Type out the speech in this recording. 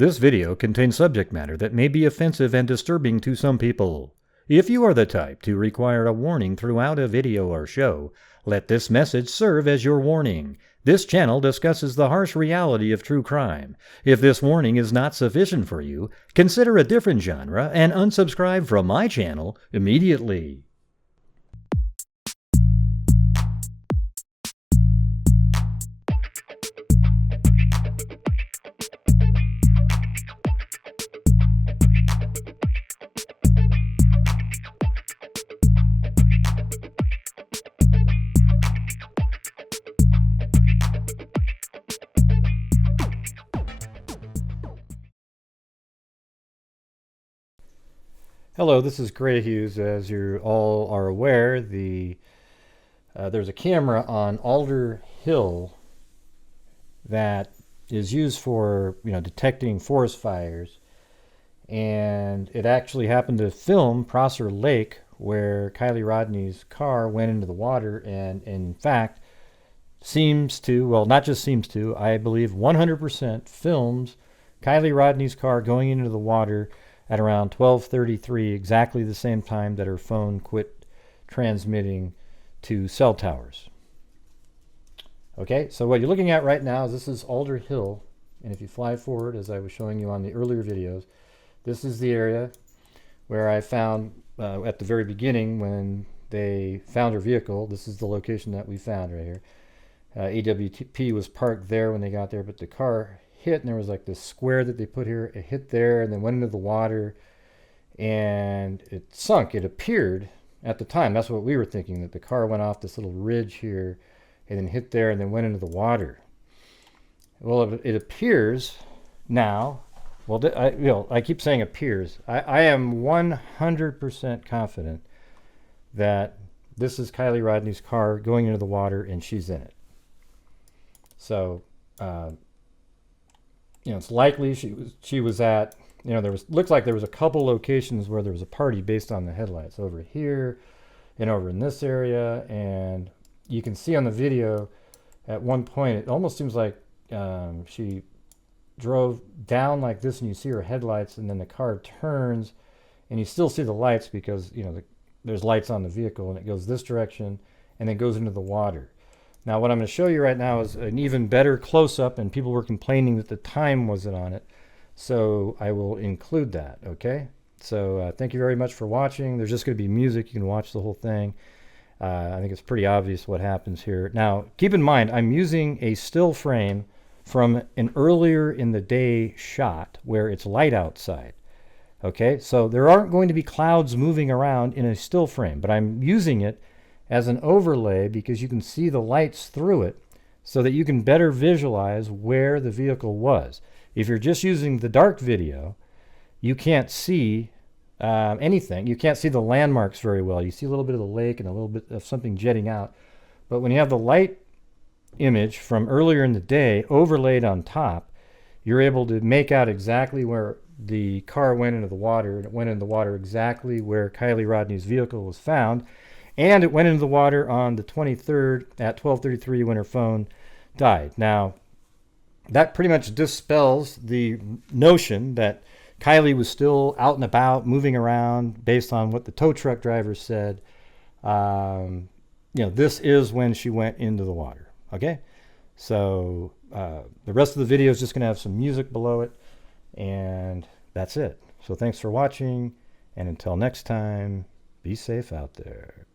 This video contains subject matter that may be offensive and disturbing to some people. If you are the type to require a warning throughout a video or show, let this message serve as your warning. This channel discusses the harsh reality of true crime. If this warning is not sufficient for you, consider a different genre and unsubscribe from my channel immediately. Hello, this is Grant Hughes. As you all are aware, there's a camera on Alder Hill that is used for detecting forest fires, and it actually happened to film Prosser Lake, where Kiely Rodni's car went into the water, and in fact seems to, well, not just seems to, I believe 100% films Kiely Rodni's car going into the water at around 12:33, exactly the same time that her phone quit transmitting to cell towers. Okay, so what you're looking at right now is this is Alder Hill, and if you fly forward, as I was showing you on the earlier videos, this is the area where I found at the very beginning when they found her vehicle. This is the location that we found right here. AWP was parked there when they got there, but the car hit, and there was like this square that they put here. It hit there and then went into the water and it sunk. It appeared at the time, that's what we were thinking, that the car went off this little ridge here and then hit there and then went into the water. Well, it appears now, well, I keep saying appears. I am 100% confident that this is Kiely Rodni's car going into the water and she's in it. So it's likely she was at, looks like there was a couple locations where there was a party based on the headlights, over here and over in this area. And you can see on the video at one point, it almost seems like she drove down like this and you see her headlights, and then the car turns and you still see the lights because, there's lights on the vehicle, and it goes this direction and then goes into the water. Now, what I'm going to show you right now is an even better close-up, and people were complaining that the time wasn't on it, so I will include that, okay? So thank you very much for watching. There's just going to be music. You can watch the whole thing. I think it's pretty obvious what happens here. Now, keep in mind, I'm using a still frame from an earlier in the day shot where it's light outside, okay? So there aren't going to be clouds moving around in a still frame, but I'm using it as an overlay because you can see the lights through it so that you can better visualize where the vehicle was. If you're just using the dark video, you can't see anything. You can't see the landmarks very well. You see a little bit of the lake and a little bit of something jetting out. But when you have the light image from earlier in the day overlaid on top, you're able to make out exactly where the car went into the water, and it went into the water exactly where Kiely Rodni's vehicle was found. And it went into the water on the 23rd at 12:33 when her phone died. Now, that pretty much dispels the notion that Kiely was still out and about, moving around, based on what the tow truck driver said. This is when she went into the water. Okay? So the rest of the video is just going to have some music below it, and that's it. So thanks for watching, and until next time, be safe out there.